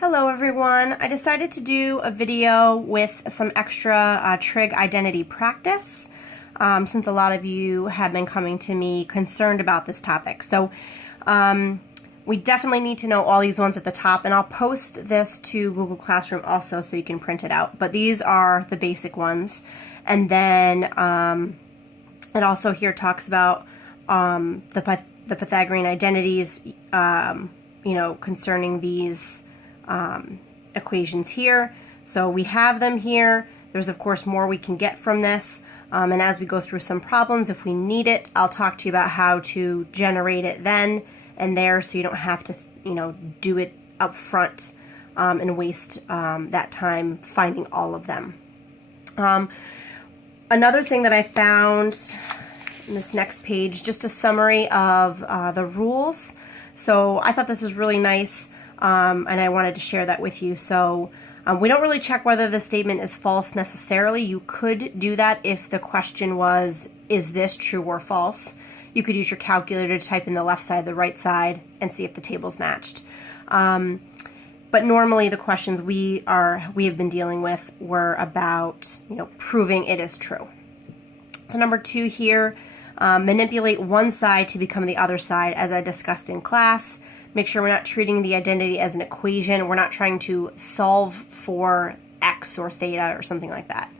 Hello everyone. I decided to do a video with some extra trig identity practice since a lot of you have been coming to me concerned about this topic. So we definitely need to know all these ones at the top, and I'll post this to Google Classroom also so you can print it out. But these are the basic ones. And then it also here talks about the Pythagorean identities, concerning these equations here. So we have them here. There's of course more we can get from this, and as we go through some problems, if we need it, I'll talk to you about how to generate it then and there, so you don't have to do it up front and waste that time finding all of them. Another thing that I found in this next page, just a summary of the rules. So I thought this was really nice. And I wanted to share that with you. So we don't really check whether the statement is false necessarily. You could do that if the question was, is this true or false? You could use your calculator to type in the left side, the right side, and see if the table's matched. But normally the questions we have been dealing with were about proving it is true. So number 2 here, manipulate one side to become the other side, as I discussed in class. Make sure we're not treating the identity as an equation. We're not trying to solve for x or theta or something like that.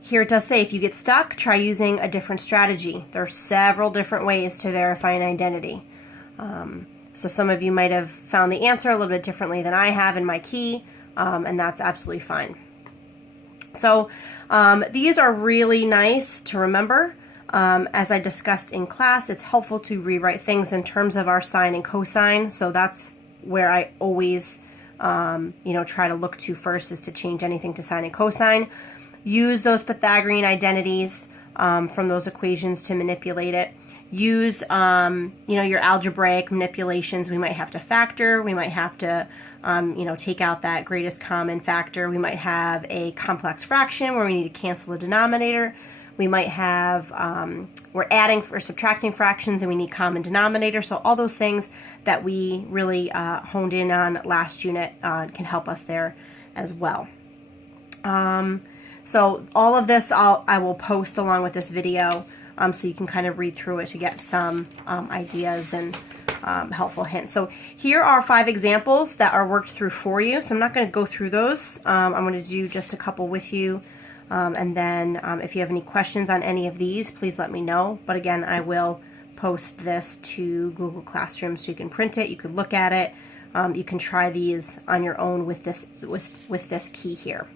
Here it does say if you get stuck, try using a different strategy. There are several different ways to verify an identity. So some of you might have found the answer a little bit differently than I have in my key, and that's absolutely fine. So these are really nice to remember. As I discussed in class, it's helpful to rewrite things in terms of our sine and cosine. So that's where I always, try to look to first, is to change anything to sine and cosine. Use those Pythagorean identities from those equations to manipulate it. Use, your algebraic manipulations. We might have to factor. We might have to, take out that greatest common factor. We might have a complex fraction where we need to cancel the denominator. We might have, we're adding or subtracting fractions and we need common denominator. So all those things that we really honed in on last unit can help us there as well. So all of this I will post along with this video so you can kind of read through it to get some ideas and helpful hints. So here are 5 examples that are worked through for you. So I'm not going to go through those. I'm going to do just a couple with you. And then if you have any questions on any of these, please let me know. But again, I will post this to Google Classroom so you can print it, you can look at it, you can try these on your own with this key here.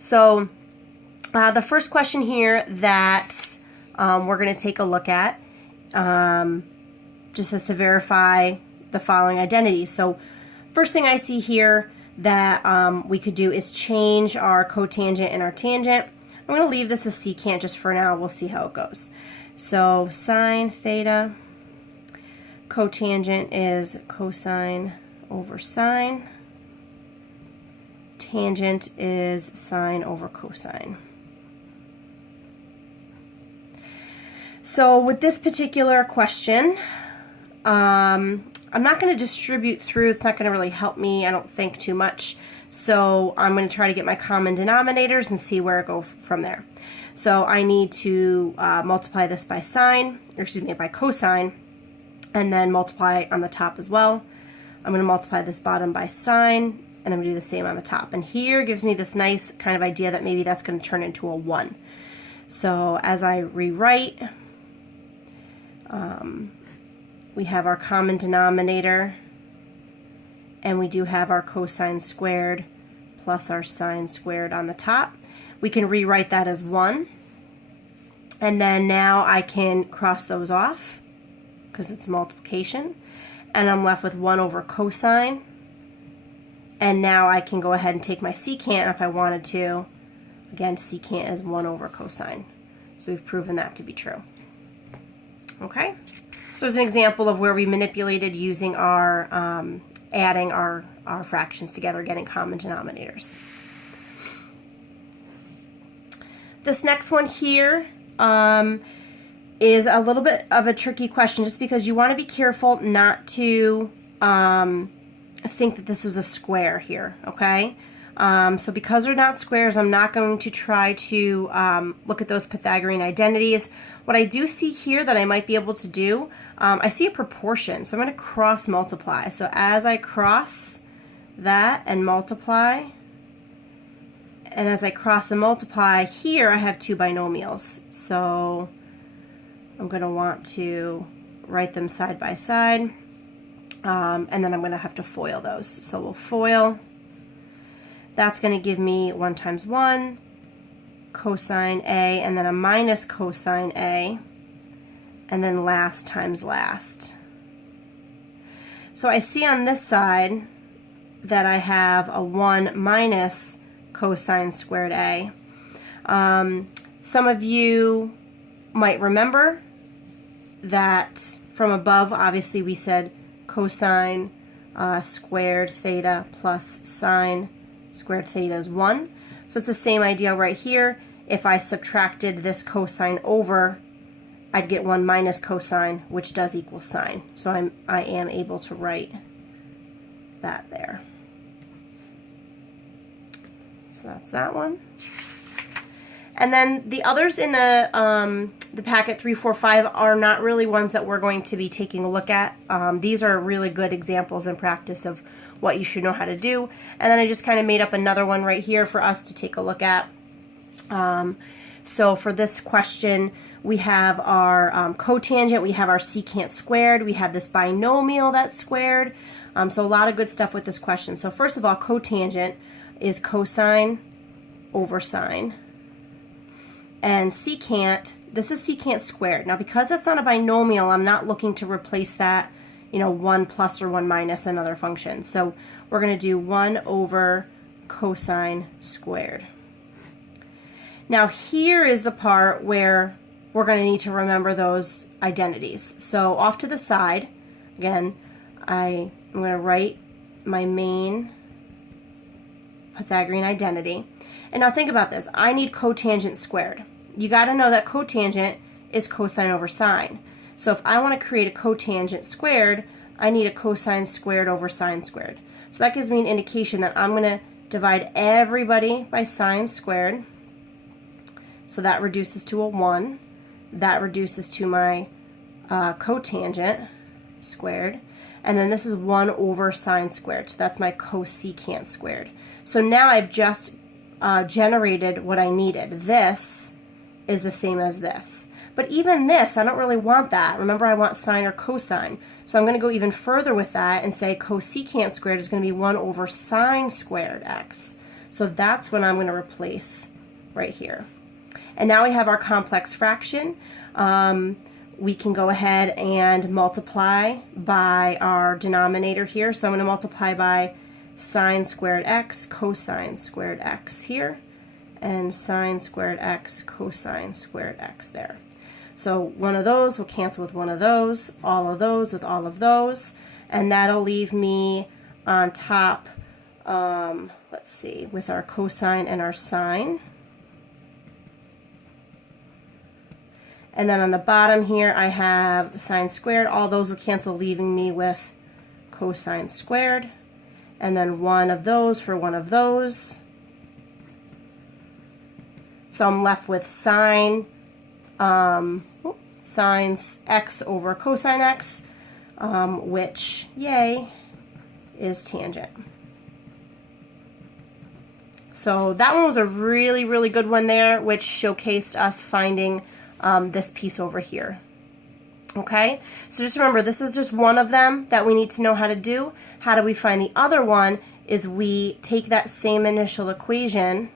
So the first question here that we're going to take a look at just has to verify the following identities. So first thing I see here that we could do is change our cotangent and our tangent. I'm going to leave this as secant just for now. We'll see how it goes. So sine theta, cotangent is cosine over sine, tangent is sine over cosine. So with this particular question, I'm not going to distribute through. It's not going to really help me, I don't think, too much. So I'm going to try to get my common denominators and see where I go from there. So I need to multiply this by by cosine, and then multiply on the top as well. I'm going to multiply this bottom by sine, and I'm going to do the same on the top. And here gives me this nice kind of idea that maybe that's going to turn into a 1. So as I rewrite, we have our common denominator, and we do have our cosine squared plus our sine squared on the top. We can rewrite that as 1, and then now I can cross those off because it's multiplication, and I'm left with 1 over cosine, and now I can go ahead and take my secant if I wanted to. Again, secant is 1 over cosine. So we've proven that to be true. Okay? So there's an example of where we manipulated using our, adding our fractions together, getting common denominators. This next one here is a little bit of a tricky question just because you want to be careful not to think that this is a square here, okay? So because they're not squares, I'm not going to try to look at those Pythagorean identities. What I do see here that I might be able to do, I see a proportion, so I'm going to cross multiply. So as I cross that and multiply, and as I cross and multiply, here I have two binomials. So I'm going to want to write them side by side, and then I'm going to have to FOIL those. So we'll FOIL. That's going to give me 1 times 1, cosine A, and then a minus cosine A, and then last times last. So I see on this side that I have a 1 minus cosine squared A. Some of you might remember that from above, obviously we said cosine squared theta plus sine squared theta is 1. So it's the same idea right here. If I subtracted this cosine over, I'd get 1 minus cosine, which does equal sine. So I am able to write that there. So that's that one. And then the others in the packet 3, 4, 5 are not really ones that we're going to be taking a look at. These are really good examples in practice of what you should know how to do. And then I just kind of made up another one right here for us to take a look at. So for this question, we have our cotangent, we have our secant squared, we have this binomial that's squared. So a lot of good stuff with this question. So first of all, cotangent is cosine over sine. And secant, this is secant squared. Now because that's not a binomial, I'm not looking to replace that, 1 plus or 1 minus another function. So we're going to do 1 over cosine squared. Now here is the part where we're going to need to remember those identities. So off to the side, again, I'm going to write my main Pythagorean identity. And now think about this. I need cotangent squared. You got to know that cotangent is cosine over sine. So if I want to create a cotangent squared, I need a cosine squared over sine squared. So that gives me an indication that I'm going to divide everybody by sine squared. So that reduces to a 1. That reduces to my cotangent squared. And then this is 1 over sine squared. So that's my cosecant squared. So now I've just generated what I needed. This is the same as this. But even this, I don't really want that. Remember, I want sine or cosine. So I'm going to go even further with that and say cosecant squared is going to be 1 over sine squared x. So that's what I'm going to replace right here. And now we have our complex fraction. We can go ahead and multiply by our denominator here. So I'm going to multiply by sine squared x, cosine squared x here, and sine squared x, cosine squared x there. So one of those will cancel with one of those with all of those, and that'll leave me on top, let's see, with our cosine and our sine. And then on the bottom here I have sine squared. All those will cancel, leaving me with cosine squared. And then one of those for one of those. So I'm left with sine x over cosine x, which, yay, is tangent. So that one was a really, really good one there, which showcased us finding this piece over here. Okay, so just remember, this is just one of them that we need to know how to do. How do we find the other one? Is we take that same initial equation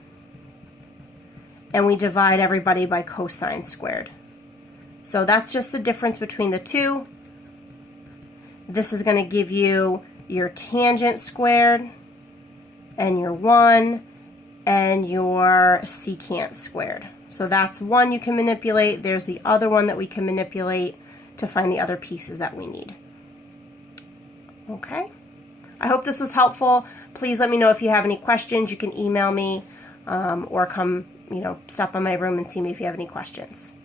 and we divide everybody by cosine squared. So that's just the difference between the two. This is going to give you your tangent squared and your 1 and your secant squared. So that's one you can manipulate. There's the other one that we can manipulate to find the other pieces that we need. Okay, I hope this was helpful. Please let me know if you have any questions. You can email me or come, stop by my room and see me if you have any questions.